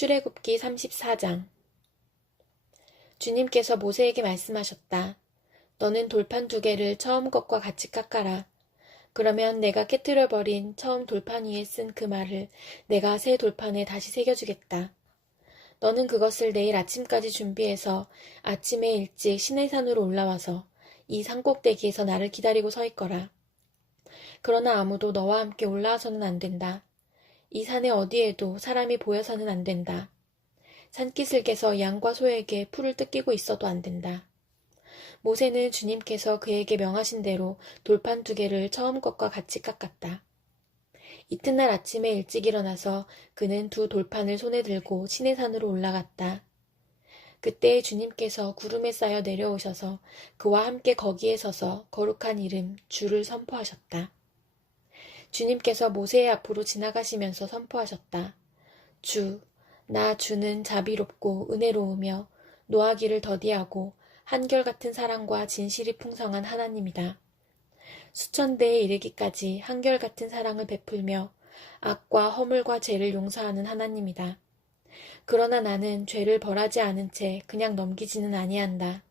출애굽기 34장. 주님께서 모세에게 말씀하셨다. 너는 돌판 2개를 처음 것과 같이 깎아라. 그러면 내가 깨뜨려버린 처음 돌판 위에 쓴 그 말을 내가 새 돌판에 다시 새겨주겠다. 너는 그것을 내일 아침까지 준비해서 아침에 일찍 시내산으로 올라와서 이 산꼭대기에서 나를 기다리고 서 있거라. 그러나 아무도 너와 함께 올라와서는 안 된다. 이 산의 어디에도 사람이 보여서는 안 된다. 산기슭에서 양과 소에게 풀을 뜯기고 있어도 안 된다. 모세는 주님께서 그에게 명하신 대로 돌판 2개를 처음 것과 같이 깎았다. 이튿날 아침에 일찍 일어나서 그는 2 돌판을 손에 들고 시내산으로 올라갔다. 그때 주님께서 구름에 쌓여 내려오셔서 그와 함께 거기에 서서 거룩한 이름 주를 선포하셨다. 주님께서 모세의 앞으로 지나가시면서 선포하셨다. 주, 나 주는 자비롭고 은혜로우며 노하기를 더디하고 한결같은 사랑과 진실이 풍성한 하나님이다. 수천 대에 이르기까지 한결같은 사랑을 베풀며 악과 허물과 죄를 용서하는 하나님이다. 그러나 나는 죄를 벌하지 않은 채 그냥 넘기지는 아니한다.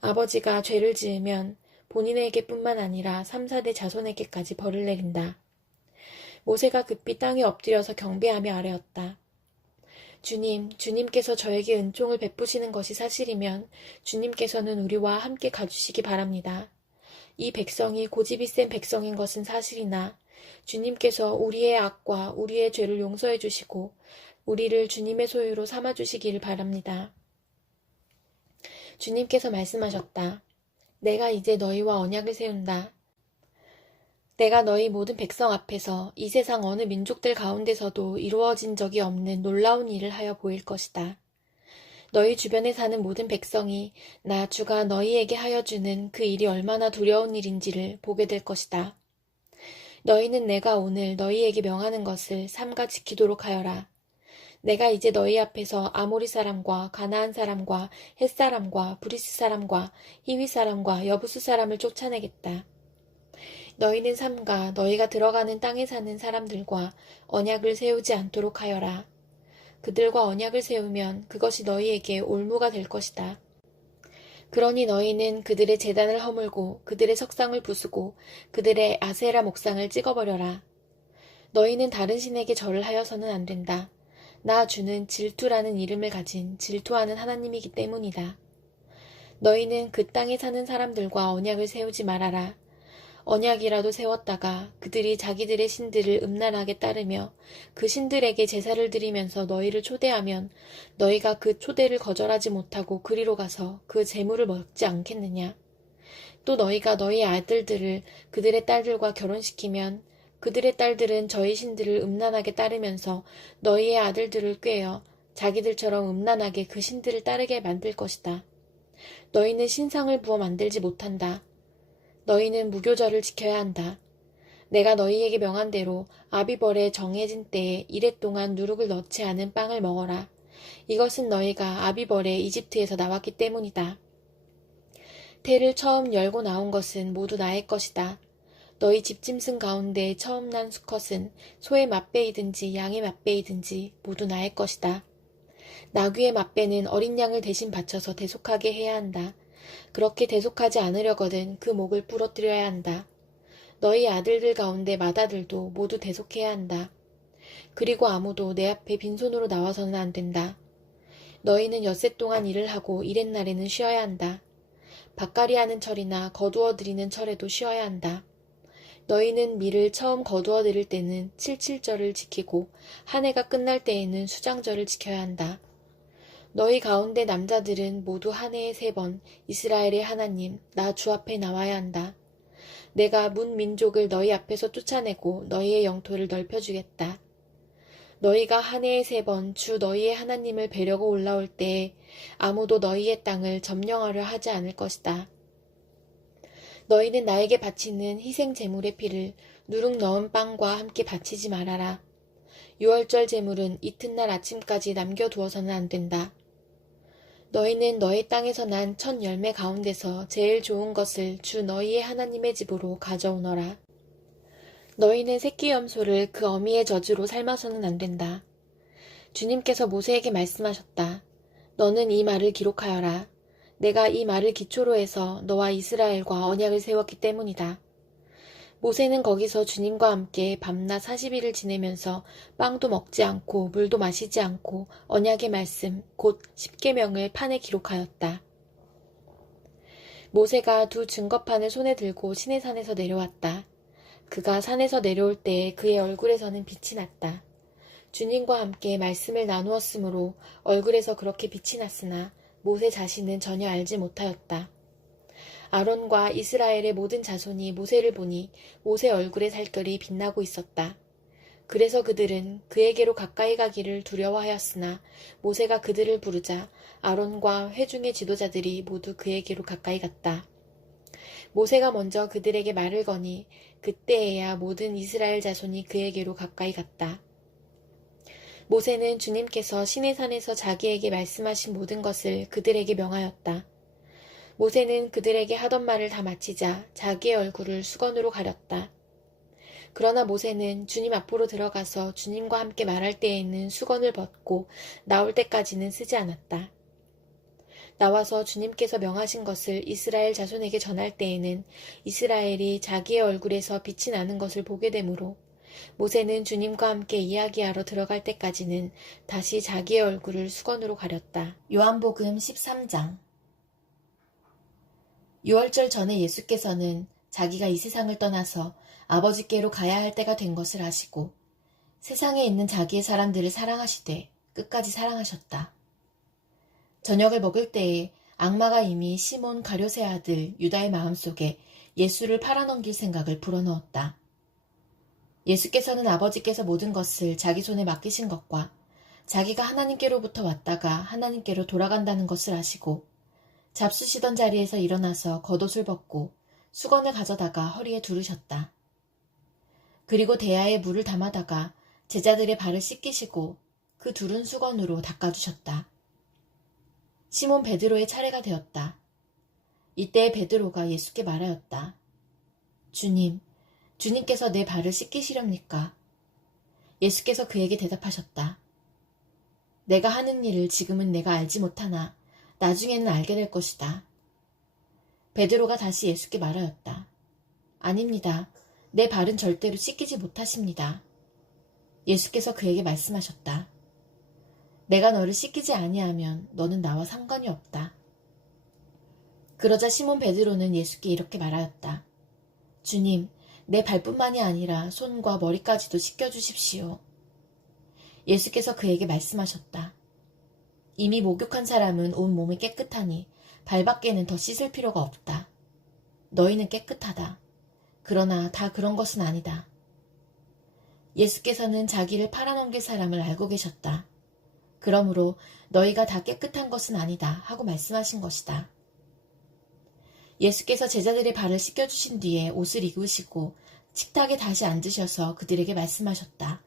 아버지가 죄를 지으면 본인에게뿐만 아니라 3, 4대 자손에게까지 벌을 내린다. 모세가 급히 땅에 엎드려서 경배하며 아뢰었다. 주님께서 저에게 은총을 베푸시는 것이 사실이면 주님께서는 우리와 함께 가주시기 바랍니다. 이 백성이 고집이 센 백성인 것은 사실이나 주님께서 우리의 악과 우리의 죄를 용서해 주시고 우리를 주님의 소유로 삼아 주시기를 바랍니다. 주님께서 말씀하셨다. 내가 이제 너희와 언약을 세운다. 내가 너희 모든 백성 앞에서 이 세상 어느 민족들 가운데서도 이루어진 적이 없는 놀라운 일을 하여 보일 것이다. 너희 주변에 사는 모든 백성이 나 주가 너희에게 하여 주는 그 일이 얼마나 두려운 일인지를 보게 될 것이다. 너희는 내가 오늘 너희에게 명하는 것을 삼가 지키도록 하여라. 내가 이제 너희 앞에서 아모리 사람과 가나안 사람과 헷 사람과 브리스 사람과 히위 사람과 여부수 사람을 쫓아내겠다. 너희는 삼가 너희가 들어가는 땅에 사는 사람들과 언약을 세우지 않도록 하여라. 그들과 언약을 세우면 그것이 너희에게 올무가 될 것이다. 그러니 너희는 그들의 제단을 허물고 그들의 석상을 부수고 그들의 아세라 목상을 찍어버려라. 너희는 다른 신에게 절을 하여서는 안 된다. 나 주는 질투라는 이름을 가진 질투하는 하나님이기 때문이다. 너희는 그 땅에 사는 사람들과 언약을 세우지 말아라. 언약이라도 세웠다가 그들이 자기들의 신들을 음란하게 따르며 그 신들에게 제사를 드리면서 너희를 초대하면 너희가 그 초대를 거절하지 못하고 그리로 가서 그 제물을 먹지 않겠느냐. 또 너희가 너희 아들들을 그들의 딸들과 결혼시키면 그들의 딸들은 저희 신들을 음란하게 따르면서 너희의 아들들을 꾀어 자기들처럼 음란하게 그 신들을 따르게 만들 것이다. 너희는 신상을 부어 만들지 못한다. 너희는 무교절을 지켜야 한다. 내가 너희에게 명한 대로 아비벌의 정해진 때에 이레 동안 누룩을 넣지 않은 빵을 먹어라. 이것은 너희가 아비벌에 이집트에서 나왔기 때문이다. 태를 처음 열고 나온 것은 모두 나의 것이다. 너희 집짐승 가운데 처음 난 수컷은 소의 맛배이든지 양의 맛배이든지 모두 나의 것이다. 나귀의 맛배는 어린 양을 대신 바쳐서 대속하게 해야 한다. 그렇게 대속하지 않으려거든 그 목을 부러뜨려야 한다. 너희 아들들 가운데 맏아들도 모두 대속해야 한다. 그리고 아무도 내 앞에 빈손으로 나와서는 안 된다. 너희는 엿새 동안 일을 하고 이렛날에는 쉬어야 한다. 밭갈이 하는 철이나 거두어 들이는 철에도 쉬어야 한다. 너희는 밀을 처음 거두어 들일 때는 칠칠절을 지키고 한 해가 끝날 때에는 수장절을 지켜야 한다. 너희 가운데 남자들은 모두 한 해에 3번 이스라엘의 하나님 나 주 앞에 나와야 한다. 내가 문 민족을 너희 앞에서 쫓아내고 너희의 영토를 넓혀주겠다. 너희가 한 해에 3번 주 너희의 하나님을 뵈려고 올라올 때에 아무도 너희의 땅을 점령하려 하지 않을 것이다. 너희는 나에게 바치는 희생 제물의 피를 누룩 넣은 빵과 함께 바치지 말아라. 유월절 제물은 이튿날 아침까지 남겨두어서는 안 된다. 너희는 너희 땅에서 난 첫 열매 가운데서 제일 좋은 것을 주 너희의 하나님의 집으로 가져오너라. 너희는 새끼 염소를 그 어미의 젖으로 삶아서는 안 된다. 주님께서 모세에게 말씀하셨다. 너는 이 말을 기록하여라. 내가 이 말을 기초로 해서 너와 이스라엘과 언약을 세웠기 때문이다. 모세는 거기서 주님과 함께 밤낮 40일을 지내면서 빵도 먹지 않고 물도 마시지 않고 언약의 말씀 곧 십계명을 판에 기록하였다. 모세가 두 증거판을 손에 들고 시내산에서 내려왔다. 그가 산에서 내려올 때에 그의 얼굴에서는 빛이 났다. 주님과 함께 말씀을 나누었으므로 얼굴에서 그렇게 빛이 났으나 모세 자신은 전혀 알지 못하였다. 아론과 이스라엘의 모든 자손이 모세를 보니 모세 얼굴의 살결이 빛나고 있었다. 그래서 그들은 그에게로 가까이 가기를 두려워하였으나 모세가 그들을 부르자 아론과 회중의 지도자들이 모두 그에게로 가까이 갔다. 모세가 먼저 그들에게 말을 거니 그때에야 모든 이스라엘 자손이 그에게로 가까이 갔다. 모세는 주님께서 시내산에서 자기에게 말씀하신 모든 것을 그들에게 명하였다. 모세는 그들에게 하던 말을 다 마치자 자기의 얼굴을 수건으로 가렸다. 그러나 모세는 주님 앞으로 들어가서 주님과 함께 말할 때에는 수건을 벗고 나올 때까지는 쓰지 않았다. 나와서 주님께서 명하신 것을 이스라엘 자손에게 전할 때에는 이스라엘이 자기의 얼굴에서 빛이 나는 것을 보게 되므로 모세는 주님과 함께 이야기하러 들어갈 때까지는 다시 자기의 얼굴을 수건으로 가렸다. 요한복음 13장. 유월절 전에 예수께서는 자기가 이 세상을 떠나서 아버지께로 가야 할 때가 된 것을 아시고 세상에 있는 자기의 사람들을 사랑하시되 끝까지 사랑하셨다. 저녁을 먹을 때에 악마가 이미 시몬 가룟의 아들 유다의 마음속에 예수를 팔아넘길 생각을 불어넣었다. 예수께서는 아버지께서 모든 것을 자기 손에 맡기신 것과 자기가 하나님께로부터 왔다가 하나님께로 돌아간다는 것을 아시고 잡수시던 자리에서 일어나서 겉옷을 벗고 수건을 가져다가 허리에 두르셨다. 그리고 대야에 물을 담아다가 제자들의 발을 씻기시고 그 두른 수건으로 닦아주셨다. 시몬 베드로의 차례가 되었다. 이때 베드로가 예수께 말하였다. 주님, 주님께서 내 발을 씻기시렵니까? 예수께서 그에게 대답하셨다. 내가 하는 일을 지금은 내가 알지 못하나 나중에는 알게 될 것이다. 베드로가 다시 예수께 말하였다. 아닙니다. 내 발은 절대로 씻기지 못하십니다. 예수께서 그에게 말씀하셨다. 내가 너를 씻기지 아니하면 너는 나와 상관이 없다. 그러자 시몬 베드로는 예수께 이렇게 말하였다. 주님, 내 발뿐만이 아니라 손과 머리까지도 씻겨주십시오. 예수께서 그에게 말씀하셨다. 이미 목욕한 사람은 온 몸이 깨끗하니 발밖에는 더 씻을 필요가 없다. 너희는 깨끗하다. 그러나 다 그런 것은 아니다. 예수께서는 자기를 팔아넘길 사람을 알고 계셨다. 그러므로 너희가 다 깨끗한 것은 아니다 하고 말씀하신 것이다. 예수께서 제자들의 발을 씻겨주신 뒤에 옷을 입으시고 식탁에 다시 앉으셔서 그들에게 말씀하셨다.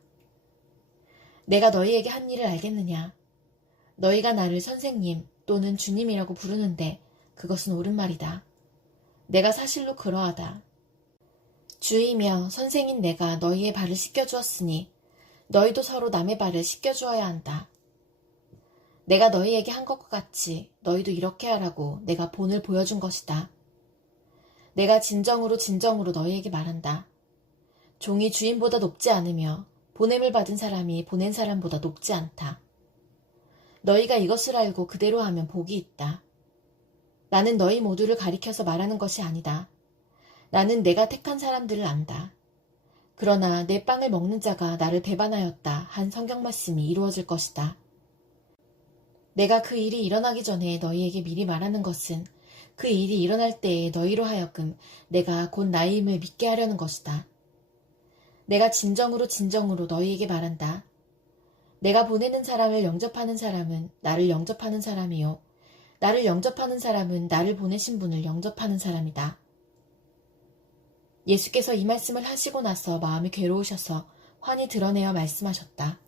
내가 너희에게 한 일을 알겠느냐? 너희가 나를 선생님 또는 주님이라고 부르는데 그것은 옳은 말이다. 내가 사실로 그러하다. 주이며 선생인 내가 너희의 발을 씻겨주었으니 너희도 서로 남의 발을 씻겨주어야 한다. 내가 너희에게 한 것과 같이 너희도 이렇게 하라고 내가 본을 보여준 것이다. 내가 진정으로 너희에게 말한다. 종이 주인보다 높지 않으며 보냄을 받은 사람이 보낸 사람보다 높지 않다. 너희가 이것을 알고 그대로 하면 복이 있다. 나는 너희 모두를 가리켜서 말하는 것이 아니다. 나는 내가 택한 사람들을 안다. 그러나 내 빵을 먹는 자가 나를 배반하였다 한 성경 말씀이 이루어질 것이다. 내가 그 일이 일어나기 전에 너희에게 미리 말하는 것은 그 일이 일어날 때에 너희로 하여금 내가 곧 나임을 믿게 하려는 것이다. 내가 진정으로 너희에게 말한다. 내가 보내는 사람을 영접하는 사람은 나를 영접하는 사람이요. 나를 영접하는 사람은 나를 보내신 분을 영접하는 사람이다. 예수께서 이 말씀을 하시고 나서 마음이 괴로우셔서 환히 드러내어 말씀하셨다.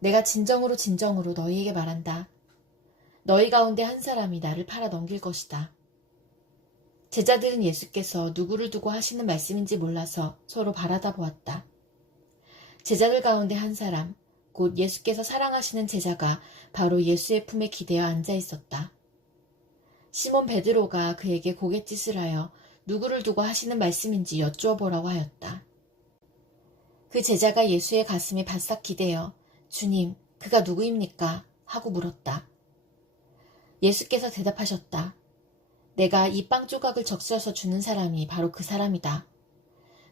내가 진정으로 너희에게 말한다. 너희 가운데 한 사람이 나를 팔아 넘길 것이다. 제자들은 예수께서 누구를 두고 하시는 말씀인지 몰라서 서로 바라다 보았다. 제자들 가운데 한 사람, 곧 예수께서 사랑하시는 제자가 바로 예수의 품에 기대어 앉아 있었다. 시몬 베드로가 그에게 고갯짓을 하여 누구를 두고 하시는 말씀인지 여쭈어 보라고 하였다. 그 제자가 예수의 가슴에 바싹 기대어 주님, 그가 누구입니까? 하고 물었다. 예수께서 대답하셨다. 내가 이 빵 조각을 적셔서 주는 사람이 바로 그 사람이다.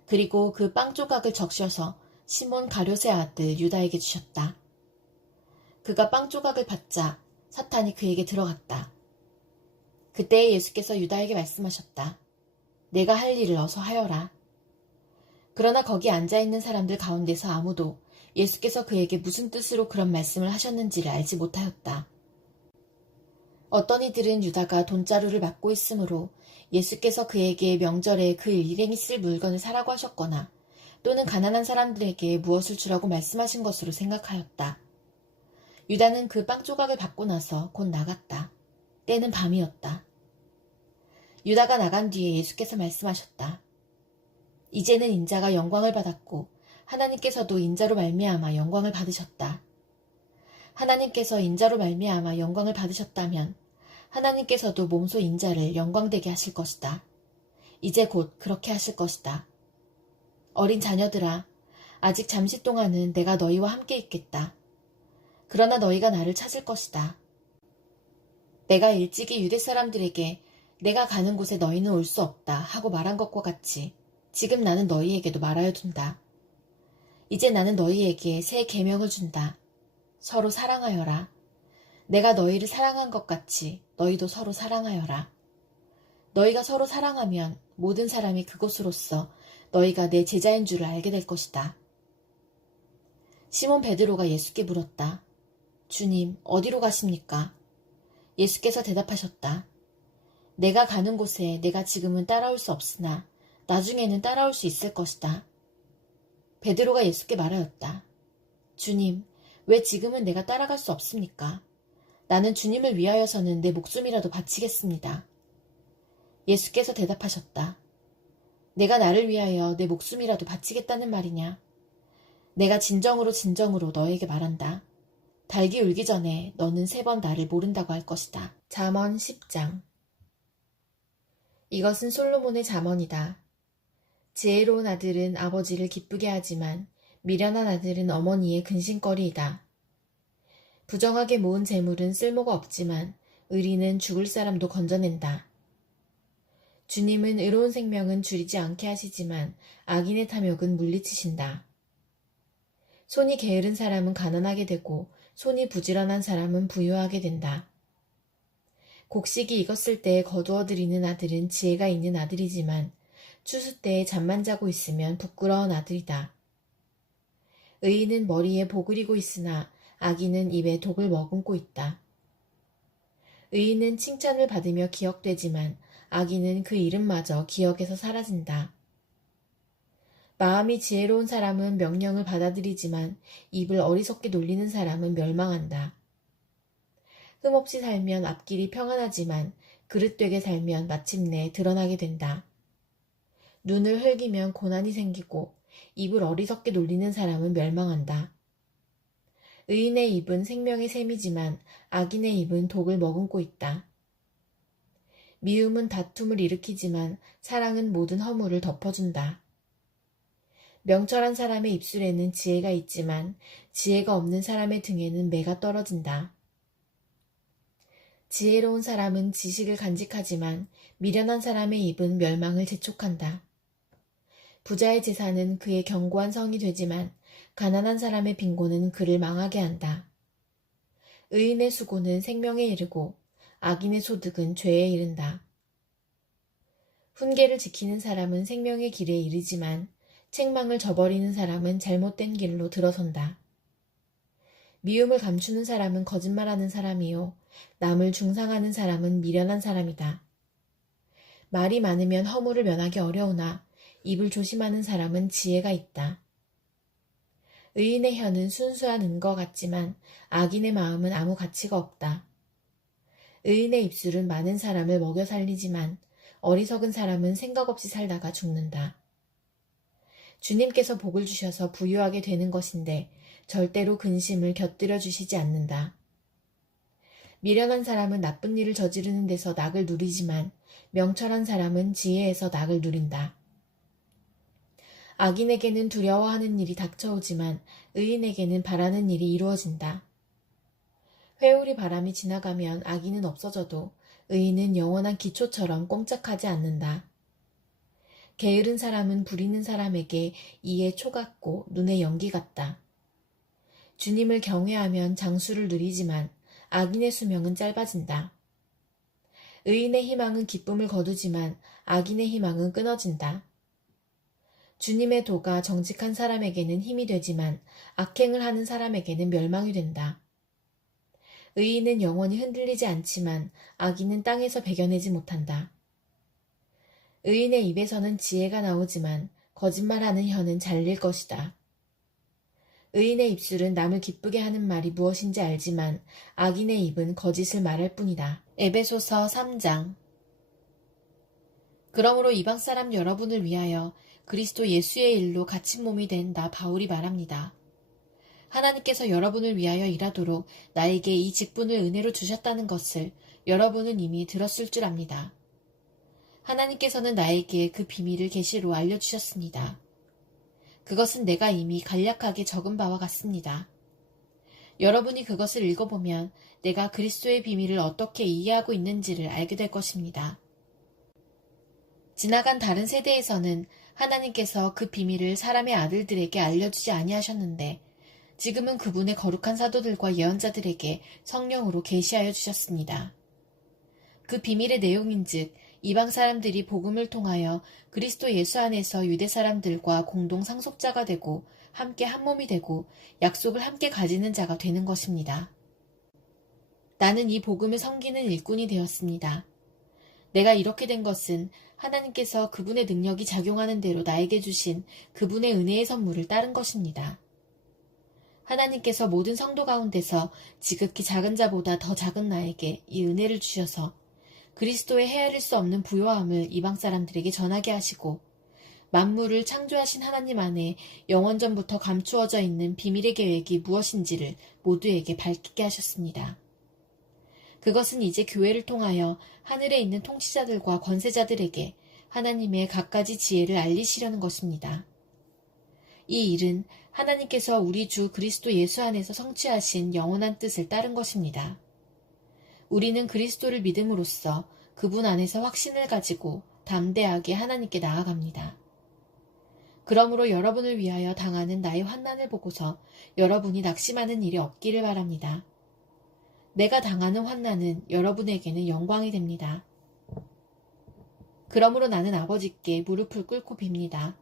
그리고 그 빵 조각을 적셔서 시몬 가룟의 아들 유다에게 주셨다. 그가 빵 조각을 받자 사탄이 그에게 들어갔다. 그때 예수께서 유다에게 말씀하셨다. 내가 할 일을 어서 하여라. 그러나 거기 앉아있는 사람들 가운데서 아무도 예수께서 그에게 무슨 뜻으로 그런 말씀을 하셨는지를 알지 못하였다. 어떤 이들은 유다가 돈자루를 맡고 있으므로 예수께서 그에게 명절에 그 일행이 쓸 물건을 사라고 하셨거나 또는 가난한 사람들에게 무엇을 주라고 말씀하신 것으로 생각하였다. 유다는 그 빵 조각을 받고 나서 곧 나갔다. 때는 밤이었다. 유다가 나간 뒤에 예수께서 말씀하셨다. 이제는 인자가 영광을 받았고 하나님께서도 인자로 말미암아 영광을 받으셨다. 하나님께서 인자로 말미암아 영광을 받으셨다면 하나님께서도 몸소 인자를 영광되게 하실 것이다. 이제 곧 그렇게 하실 것이다. 어린 자녀들아, 아직 잠시 동안은 내가 너희와 함께 있겠다. 그러나 너희가 나를 찾을 것이다. 내가 일찍이 유대 사람들에게 내가 가는 곳에 너희는 올 수 없다 하고 말한 것과 같이 지금 나는 너희에게도 말하여 둔다. 이제 나는 너희에게 새 계명을 준다. 서로 사랑하여라. 내가 너희를 사랑한 것 같이 너희도 서로 사랑하여라. 너희가 서로 사랑하면 모든 사람이 그것으로써 너희가 내 제자인 줄을 알게 될 것이다. 시몬 베드로가 예수께 물었다. 주님, 어디로 가십니까? 예수께서 대답하셨다. 내가 가는 곳에 내가 지금은 따라올 수 없으나 나중에는 따라올 수 있을 것이다. 베드로가 예수께 말하였다. 주님, 왜 지금은 내가 따라갈 수 없습니까? 나는 주님을 위하여서는 내 목숨이라도 바치겠습니다. 예수께서 대답하셨다. 내가 나를 위하여 내 목숨이라도 바치겠다는 말이냐? 내가 진정으로 너에게 말한다. 닭이 울기 전에 너는 3번 나를 모른다고 할 것이다. 잠언 10장. 이것은 솔로몬의 잠언이다. 지혜로운 아들은 아버지를 기쁘게 하지만 미련한 아들은 어머니의 근심거리이다. 부정하게 모은 재물은 쓸모가 없지만 의리는 죽을 사람도 건져낸다. 주님은 의로운 생명은 줄이지 않게 하시지만 악인의 탐욕은 물리치신다. 손이 게으른 사람은 가난하게 되고 손이 부지런한 사람은 부유하게 된다. 곡식이 익었을 때에 거두어들이는 아들은 지혜가 있는 아들이지만 추수 때에 잠만 자고 있으면 부끄러운 아들이다. 의인은 머리에 복을 있으나 악인은 입에 독을 머금고 있다. 의인은 칭찬을 받으며 기억되지만 악인은 그 이름마저 기억에서 사라진다. 마음이 지혜로운 사람은 명령을 받아들이지만 입을 어리석게 놀리는 사람은 멸망한다. 흠없이 살면 앞길이 평안하지만 그릇되게 살면 마침내 드러나게 된다. 눈을 흘기면 고난이 생기고 입을 어리석게 놀리는 사람은 멸망한다. 의인의 입은 생명의 샘이지만 악인의 입은 독을 머금고 있다. 미움은 다툼을 일으키지만 사랑은 모든 허물을 덮어준다. 명철한 사람의 입술에는 지혜가 있지만 지혜가 없는 사람의 등에는 매가 떨어진다. 지혜로운 사람은 지식을 간직하지만 미련한 사람의 입은 멸망을 재촉한다. 부자의 재산은 그의 견고한 성이 되지만 가난한 사람의 빈곤은 그를 망하게 한다. 의인의 수고는 생명에 이르고 악인의 소득은 죄에 이른다. 훈계를 지키는 사람은 생명의 길에 이르지만 책망을 저버리는 사람은 잘못된 길로 들어선다. 미움을 감추는 사람은 거짓말하는 사람이요 남을 중상하는 사람은 미련한 사람이다. 말이 많으면 허물을 면하기 어려우나 입을 조심하는 사람은 지혜가 있다. 의인의 혀는 순수한 은과 같지만 악인의 마음은 아무 가치가 없다. 의인의 입술은 많은 사람을 먹여 살리지만 어리석은 사람은 생각 없이 살다가 죽는다. 주님께서 복을 주셔서 부유하게 되는 것인데 절대로 근심을 곁들여 주시지 않는다. 미련한 사람은 나쁜 일을 저지르는 데서 낙을 누리지만 명철한 사람은 지혜에서 낙을 누린다. 악인에게는 두려워하는 일이 닥쳐오지만 의인에게는 바라는 일이 이루어진다. 회오리 바람이 지나가면 악인은 없어져도 의인은 영원한 기초처럼 꼼짝하지 않는다. 게으른 사람은 부리는 사람에게 이에 초 같고 눈에 연기 같다. 주님을 경외하면 장수를 누리지만 악인의 수명은 짧아진다. 의인의 희망은 기쁨을 거두지만 악인의 희망은 끊어진다. 주님의 도가 정직한 사람에게는 힘이 되지만 악행을 하는 사람에게는 멸망이 된다. 의인은 영원히 흔들리지 않지만 악인은 땅에서 베겨내지 못한다. 의인의 입에서는 지혜가 나오지만 거짓말하는 혀는 잘릴 것이다. 의인의 입술은 남을 기쁘게 하는 말이 무엇인지 알지만 악인의 입은 거짓을 말할 뿐이다. 에베소서 3장. 그러므로 이방 사람 여러분을 위하여 그리스도 예수의 일로 갇힌 몸이 된 나 바울이 말합니다. 하나님께서 여러분을 위하여 일하도록 나에게 이 직분을 은혜로 주셨다는 것을 여러분은 이미 들었을 줄 압니다. 하나님께서는 나에게 그 비밀을 계시로 알려주셨습니다. 그것은 내가 이미 간략하게 적은 바와 같습니다. 여러분이 그것을 읽어보면 내가 그리스도의 비밀을 어떻게 이해하고 있는지를 알게 될 것입니다. 지나간 다른 세대에서는 하나님께서 그 비밀을 사람의 아들들에게 알려주지 아니하셨는데 지금은 그분의 거룩한 사도들과 예언자들에게 성령으로 계시하여 주셨습니다. 그 비밀의 내용인즉 이방 사람들이 복음을 통하여 그리스도 예수 안에서 유대 사람들과 공동 상속자가 되고 함께 한 몸이 되고 약속을 함께 가지는 자가 되는 것입니다. 나는 이 복음을 섬기는 일꾼이 되었습니다. 내가 이렇게 된 것은 하나님께서 그분의 능력이 작용하는 대로 나에게 주신 그분의 은혜의 선물을 따른 것입니다. 하나님께서 모든 성도 가운데서 지극히 작은 자보다 더 작은 나에게 이 은혜를 주셔서 그리스도의 헤아릴 수 없는 부요함을 이방 사람들에게 전하게 하시고 만물을 창조하신 하나님 안에 영원전부터 감추어져 있는 비밀의 계획이 무엇인지를 모두에게 밝히게 하셨습니다. 그것은 이제 교회를 통하여 하늘에 있는 통치자들과 권세자들에게 하나님의 갖가지 지혜를 알리시려는 것입니다. 이 일은 하나님께서 우리 주 그리스도 예수 안에서 성취하신 영원한 뜻을 따른 것입니다. 우리는 그리스도를 믿음으로써 그분 안에서 확신을 가지고 담대하게 하나님께 나아갑니다. 그러므로 여러분을 위하여 당하는 나의 환난을 보고서 여러분이 낙심하는 일이 없기를 바랍니다. 내가 당하는 환난은 여러분에게는 영광이 됩니다. 그러므로 나는 아버지께 무릎을 꿇고 빕니다.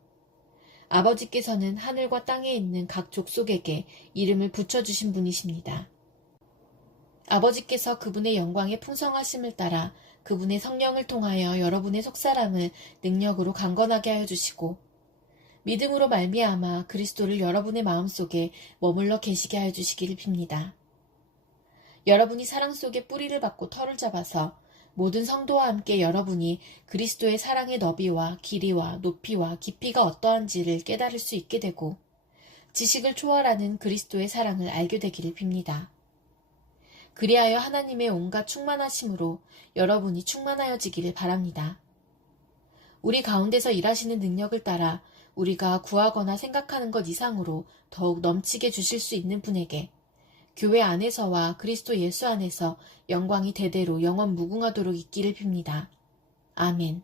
아버지께서는 하늘과 땅에 있는 각 족속에게 이름을 붙여주신 분이십니다. 아버지께서 그분의 영광의 풍성하심을 따라 그분의 성령을 통하여 여러분의 속사람을 능력으로 강건하게 하여 주시고 믿음으로 말미암아 그리스도를 여러분의 마음속에 머물러 계시게 하여 주시기를 빕니다. 여러분이 사랑 속에 뿌리를 받고 털을 잡아서 모든 성도와 함께 여러분이 그리스도의 사랑의 너비와 길이와 높이와 깊이가 어떠한지를 깨달을 수 있게 되고 지식을 초월하는 그리스도의 사랑을 알게 되기를 빕니다. 그리하여 하나님의 온갖 충만하심으로 여러분이 충만하여지기를 바랍니다. 우리 가운데서 일하시는 능력을 따라 우리가 구하거나 생각하는 것 이상으로 더욱 넘치게 주실 수 있는 분에게 교회 안에서와 그리스도 예수 안에서 영광이 대대로 영원 무궁하도록 있기를 빕니다. 아멘.